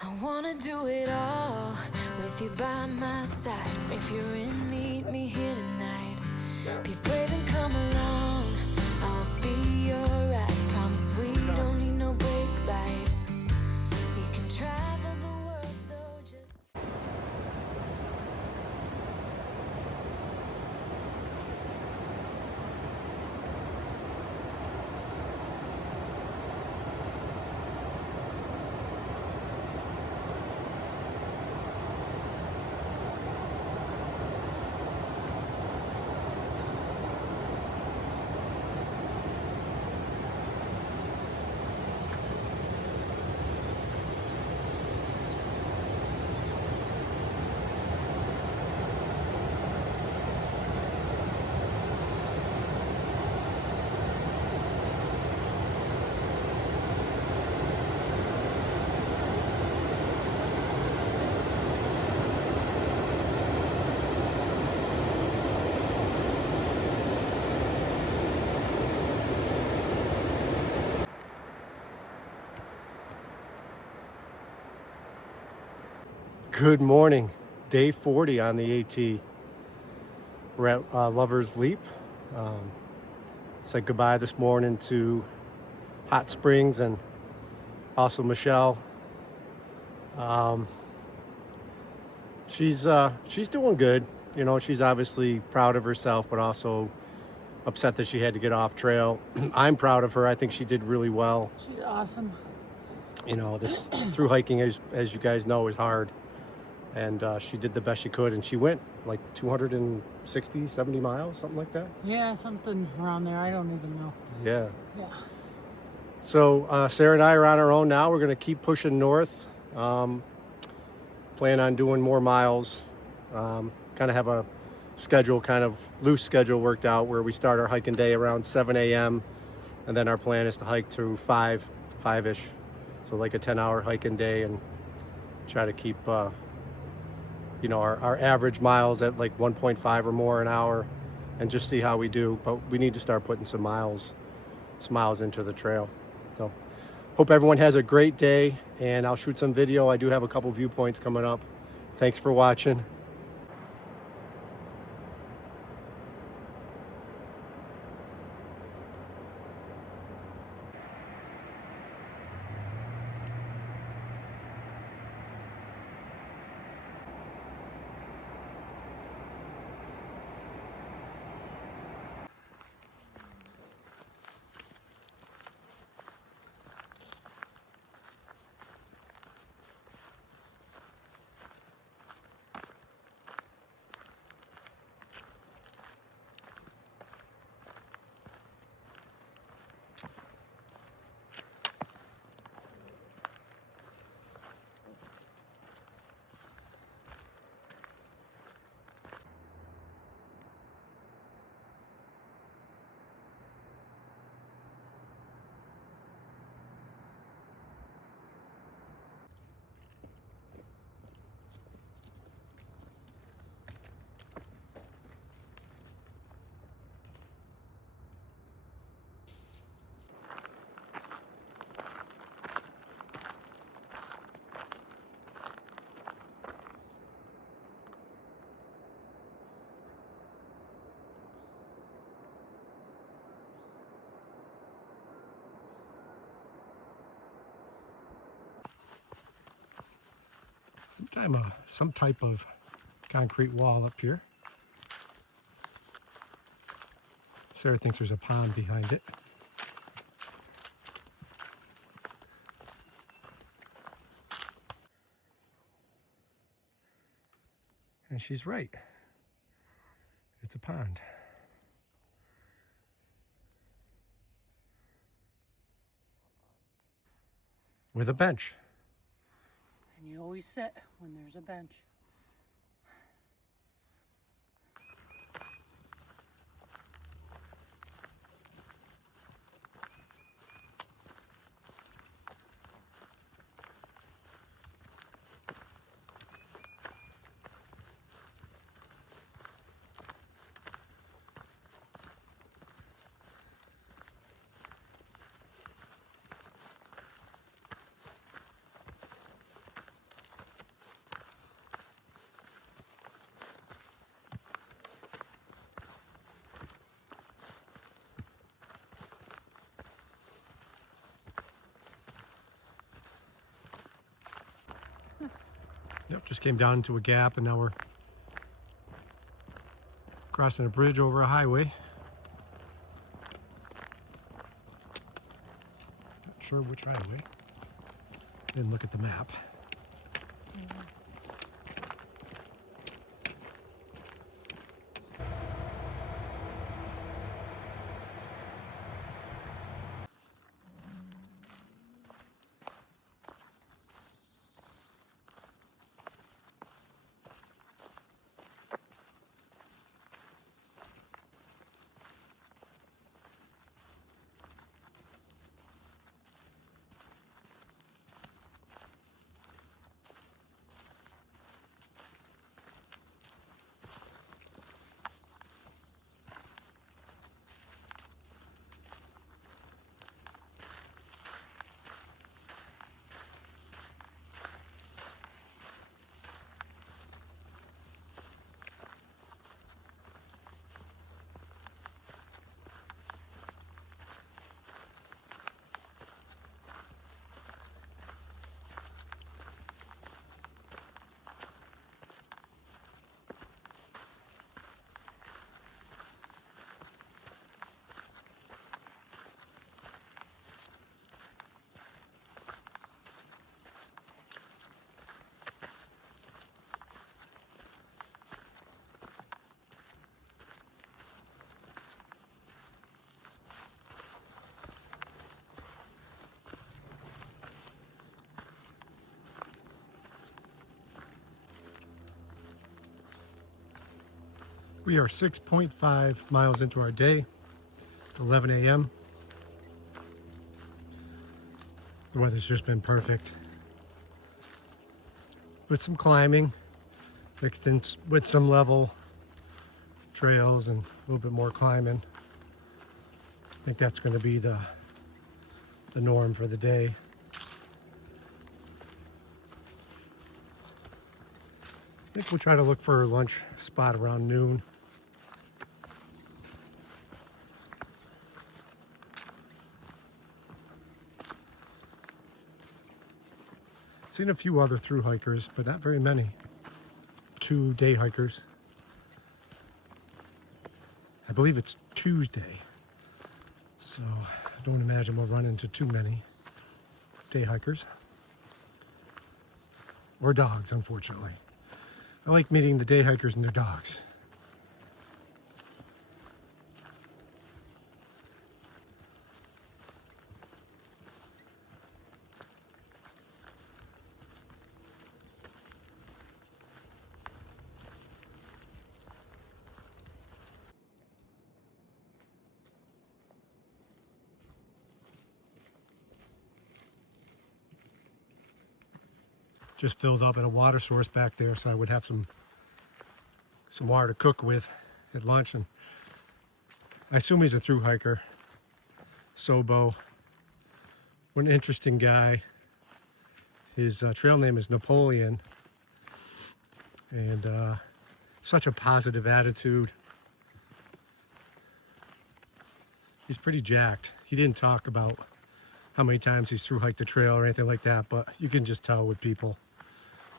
I wanna do it all with you by my side. If you're in, meet me here tonight. Be brave and come along. I'll be your ride. Promise we don't need no brake lights. We can travel the world, so just. Good morning, day 40 on the AT. We're at Lover's Leap. Said goodbye this morning to Hot Springs and also Michelle. She's doing good. You know, she's obviously proud of herself, but also upset that she had to get off trail. I'm proud of her. I think she did really well. She's awesome. You know, this through hiking, as you guys know, is hard. And she did the best she could, and she went like 260, 70 miles, something like that. Yeah, something around there. I don't even know. Yeah. Yeah. So Sarah and I are on our own now. We're going to keep pushing north. Plan on doing more miles. Kind of have a schedule, kind of loose schedule worked out where we start our hiking day around 7 a.m. And then our plan is to hike to 5-ish. So like a 10-hour hiking day, and try to keep you know, our average miles at like 1.5 or more an hour, and just see how we do. But we need to start putting some miles into the trail. So hope everyone has a great day, and I'll shoot some video. I do have a couple viewpoints coming up. Thanks for watching. Some type of concrete wall up here. Sarah thinks there's a pond behind it. And she's right. It's a pond. With a bench. And you always sit when there's a bench. Yep, just came down into a gap and now we're crossing a bridge over a highway. Not sure which highway. Didn't look at the map. We are 6.5 miles into our day. It's 11 a.m. The weather's just been perfect. With some climbing, mixed in with some level trails and a little bit more climbing. I think that's going to be the norm for the day. I think we'll try to look for a lunch spot around noon. Seen a few other through hikers, but not very many. 2 day hikers. I believe it's Tuesday, so I don't imagine we'll run into too many day hikers. Or dogs, unfortunately. I like meeting the day hikers and their dogs. Just filled up at a water source back there, so I would have some water to cook with at lunch. And I assume he's a through hiker. Sobo. What an interesting guy. His trail name is Napoleon, and such a positive attitude. He's pretty jacked. He didn't talk about how many times he's through hiked the trail or anything like that, but you can just tell with people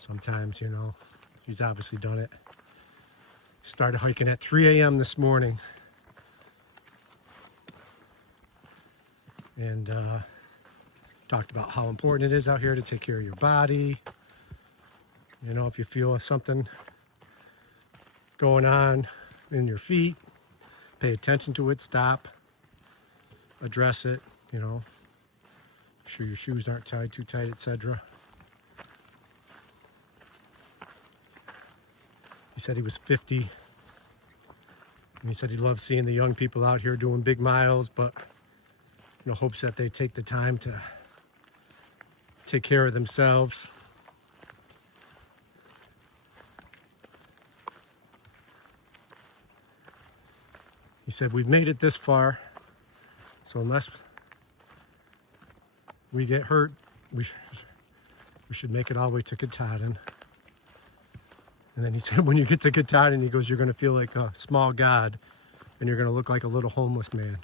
sometimes, you know. He's obviously done it. Started hiking at 3 a.m. this morning, and talked about how important it is out here to take care of your body. You know, if you feel something going on in your feet, pay attention to it, stop, address it, you know, make sure your shoes aren't tied too tight, etc. He said he was 50, and he said he loves seeing the young people out here doing big miles, but you know, hopes that they take the time to take care of themselves. He said, we've made it this far, so unless we get hurt, we should make it all the way to Katahdin. And then he said, when you get to Katahdin, he goes, you're going to feel like a small god, and you're going to look like a little homeless man.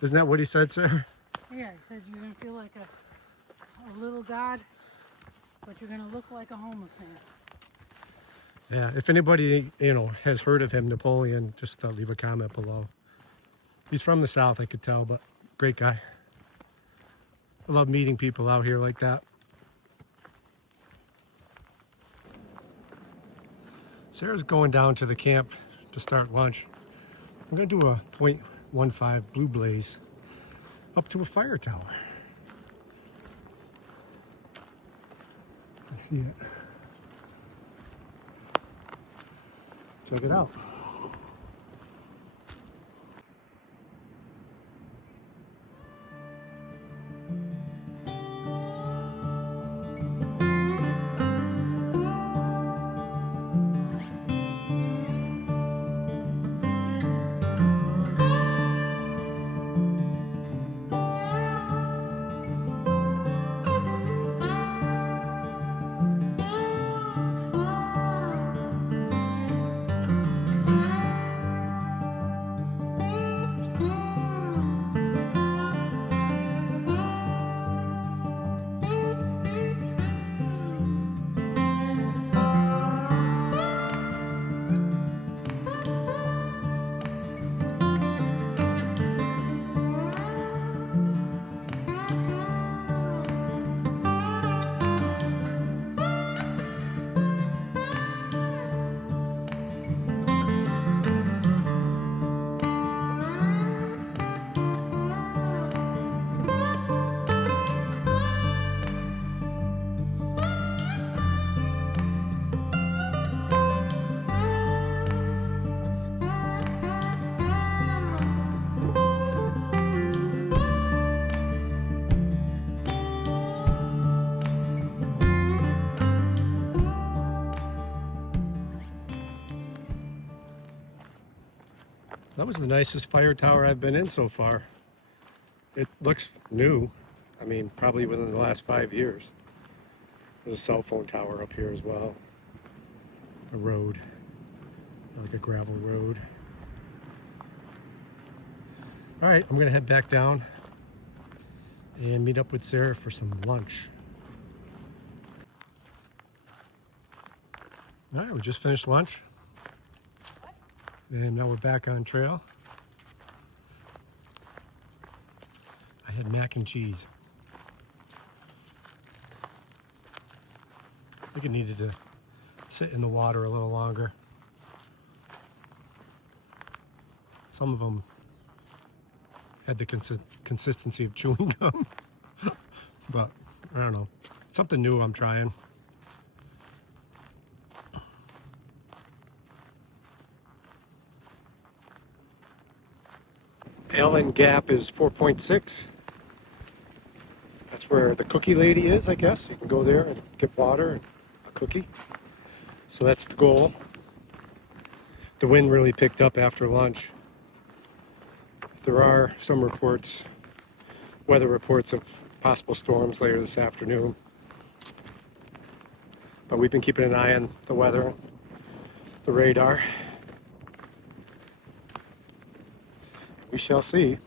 Isn't that what he said, sir? Yeah, he said you're going to feel like a little god. But you're gonna look like a homeless man. Yeah, if anybody, has heard of him, Napoleon, just leave a comment below. He's from the South, I could tell, but great guy. I love meeting people out here like that. Sarah's going down to the camp to start lunch. I'm going to do a .15 blue blaze up to a fire tower. I see it. Check it out. That was the nicest fire tower I've been in so far. It looks new. I mean, probably within the last 5 years. There's a cell phone tower up here as well. A road, like a gravel road. All right, I'm gonna head back down and meet up with Sarah for some lunch. All right, we just finished lunch. And now we're back on trail. I had mac and cheese. I think it needed to sit in the water a little longer. Some of them had the consistency of chewing gum. But I don't know. Something new I'm trying. Allen Gap is 4.6. That's where the cookie lady is, I guess. You can go there and get water and a cookie. So that's the goal. The wind really picked up after lunch. There are some reports, weather reports of possible storms later this afternoon. But we've been keeping an eye on the weather, the radar. We shall see.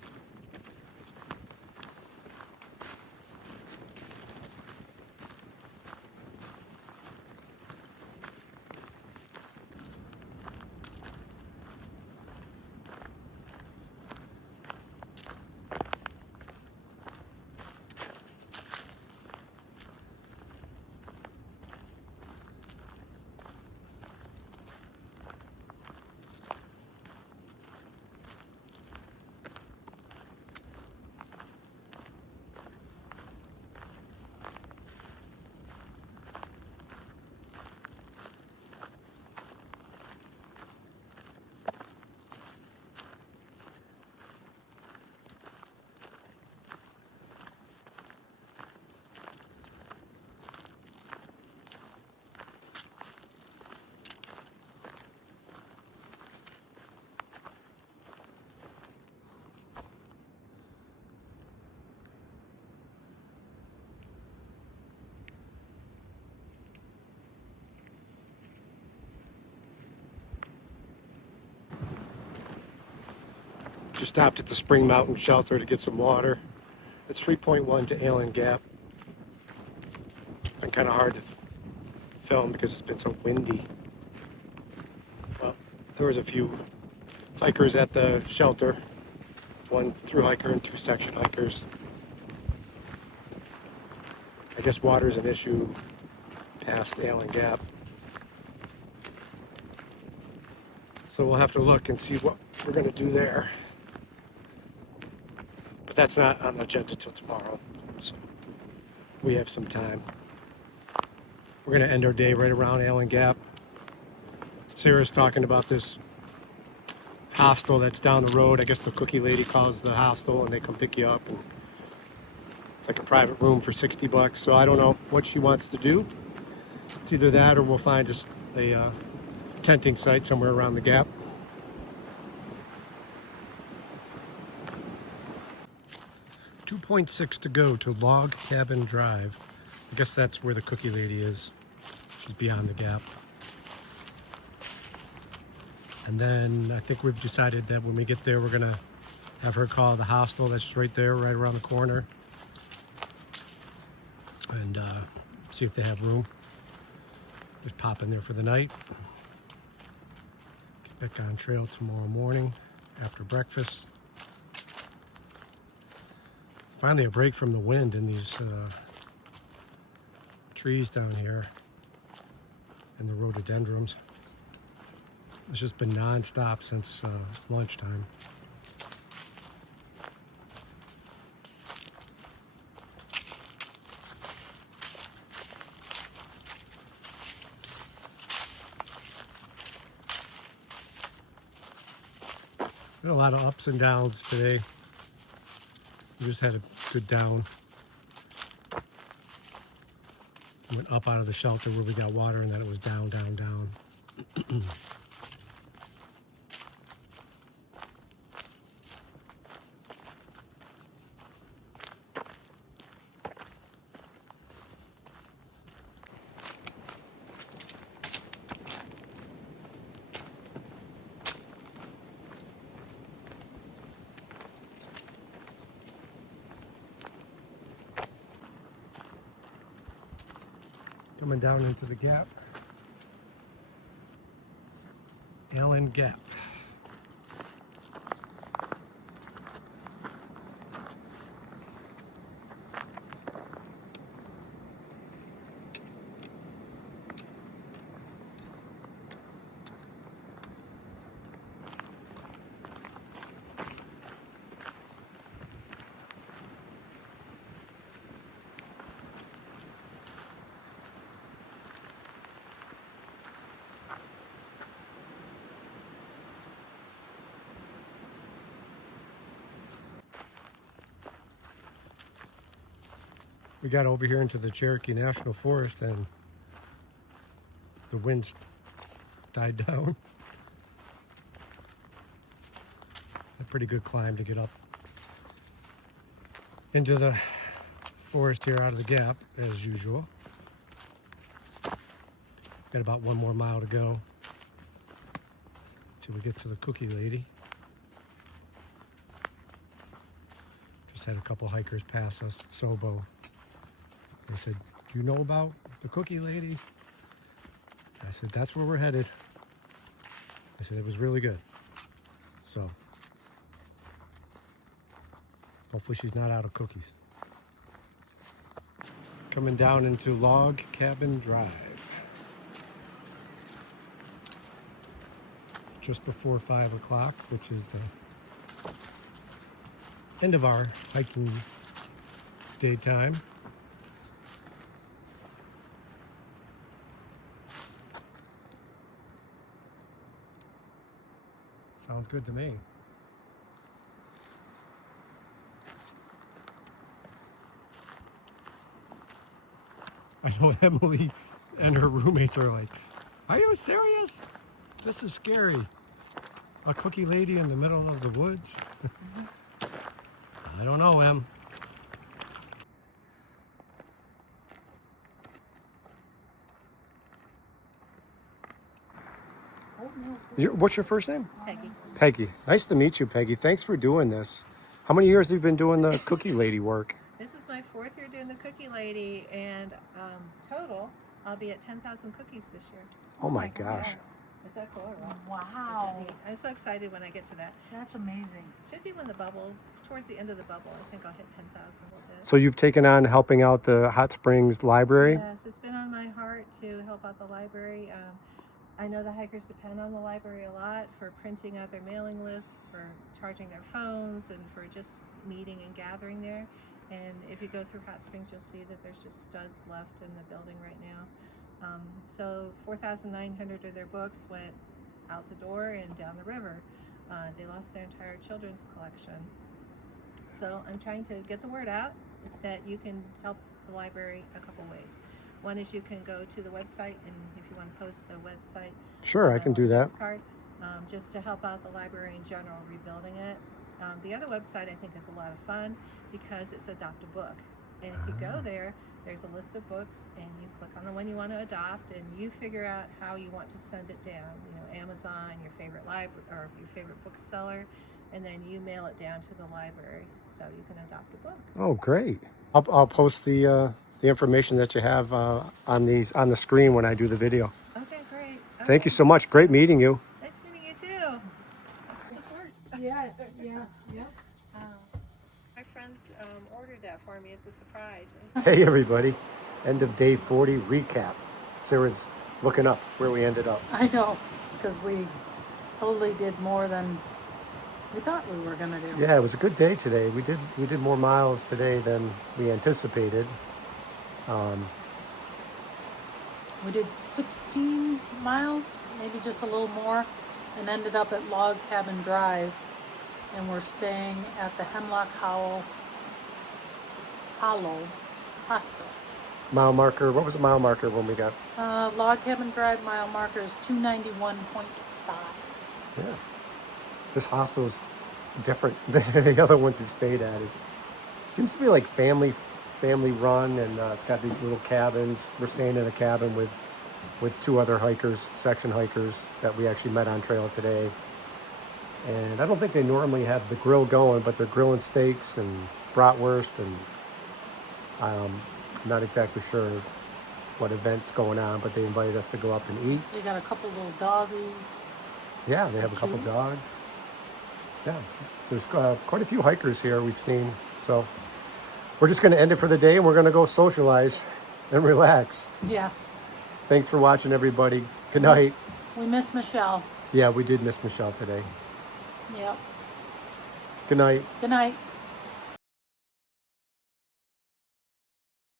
Just stopped at the Spring Mountain Shelter to get some water. It's 3.1 to Allen Gap. been kind of hard to film because it's been so windy. Well, there was a few hikers at the shelter. One through hiker and 2 section hikers. I guess water's an issue past Allen Gap. So we'll have to look and see what we're going to do there. But that's not on the agenda till tomorrow. So we have some time. We're going to end our day right around Allen Gap. Sarah's talking about this hostel that's down the road. I guess the cookie lady calls the hostel and they come pick you up. And it's like a private room for $60. So I don't know what she wants to do. It's either that or we'll find just a tenting site somewhere around the gap. .6 to go to Log Cabin Drive. I guess that's where the cookie lady is. She's beyond the gap. And then I think we've decided that when we get there, we're gonna have her call the hostel that's right there, right around the corner, and see if they have room. Just pop in there for the night. Get back on trail tomorrow morning after breakfast. Finally, a break from the wind in these trees down here and the rhododendrons. It's just been non-stop since lunchtime. Been a lot of ups and downs today. We just had a good down. Went up out of the shelter where we got water, and then it was down, down, down. Coming down into the gap. Allen Gap. We got over here into the Cherokee National Forest and the winds died down. A pretty good climb to get up into the forest here out of the gap, as usual. Got about 1 more mile to go till we get to the cookie lady. Just had a couple hikers pass us, Sobo. They said, "Do you know about the cookie lady?" I said, "That's where we're headed." I said, "It was really good." So, hopefully she's not out of cookies. Coming down into Log Cabin Drive. Just before 5 o'clock, which is the end of our hiking daytime. Sounds good to me. I know Emily and her roommates are like, "Are you serious? This is scary. A cookie lady in the middle of the woods?" I don't know, Em. What's your first name? Peggy. Peggy. Nice to meet you, Peggy. Thanks for doing this. How many years have you been doing the cookie lady work? This is my 4th year doing the cookie lady, and total, I'll be at 10,000 cookies this year. Oh my gosh. Is that cool or what? Wow. Isn't that neat? I'm so excited when I get to that. That's amazing. Should be when the bubbles, towards the end of the bubble, I think I'll hit 10,000 with it. So you've taken on helping out the Hot Springs Library? Yes, it's been on my heart to help out the library. I know the hikers depend on the library a lot for printing out their mailing lists, for charging their phones, and for just meeting and gathering there. And if you go through Hot Springs, you'll see that there's just studs left in the building right now. So 4,900 of their books went out the door and down the river. They lost their entire children's collection. So I'm trying to get the word out that you can help the library a couple ways. One is you can go to the website, and if you want to post the website, Sure, I can do that. card, just to help out the library in general, rebuilding it. The other website I think is a lot of fun because it's Adopt a Book. And if you go there, there's a list of books, and you click on the one you want to adopt, and you figure out how you want to send it down. You know, Amazon, your favorite library, or your favorite bookseller, and then you mail it down to the library so you can adopt a book. Oh, great. I'll post the information that you have on the screen when I do the video. Okay, great. Thank you so much. Great meeting you. Nice meeting you too. Yeah. My friends ordered that for me as a surprise. Hey everybody, end of day 40 recap. Sarah's looking up where we ended up. I know, because we totally did more than we thought we were gonna do. Yeah, it was a good day today. We did more miles today than we anticipated. We did 16 miles, maybe just a little more, and ended up at Log Cabin Drive. And we're staying at the Hemlock Hollow Hostel. Mile marker, what was the mile marker when we got? Log Cabin Drive mile marker is 291.5. Yeah. This hostel is different than any other ones we've stayed at. It seems to be like family run, and it's got these little cabins. We're staying in a cabin with two other hikers, section hikers, that we actually met on trail today. And I don't think they normally have the grill going, but they're grilling steaks and bratwurst, and I'm not exactly sure what event's going on, but they invited us to go up and eat. They got a couple little doggies. Yeah, they have a couple dogs. Yeah, there's quite a few hikers here we've seen. So we're just going to end it for the day, and we're going to go socialize and relax. Yeah. Thanks for watching, everybody. Good night. We miss Michelle. Yeah, we did miss Michelle today. Yep. Good night. Good night.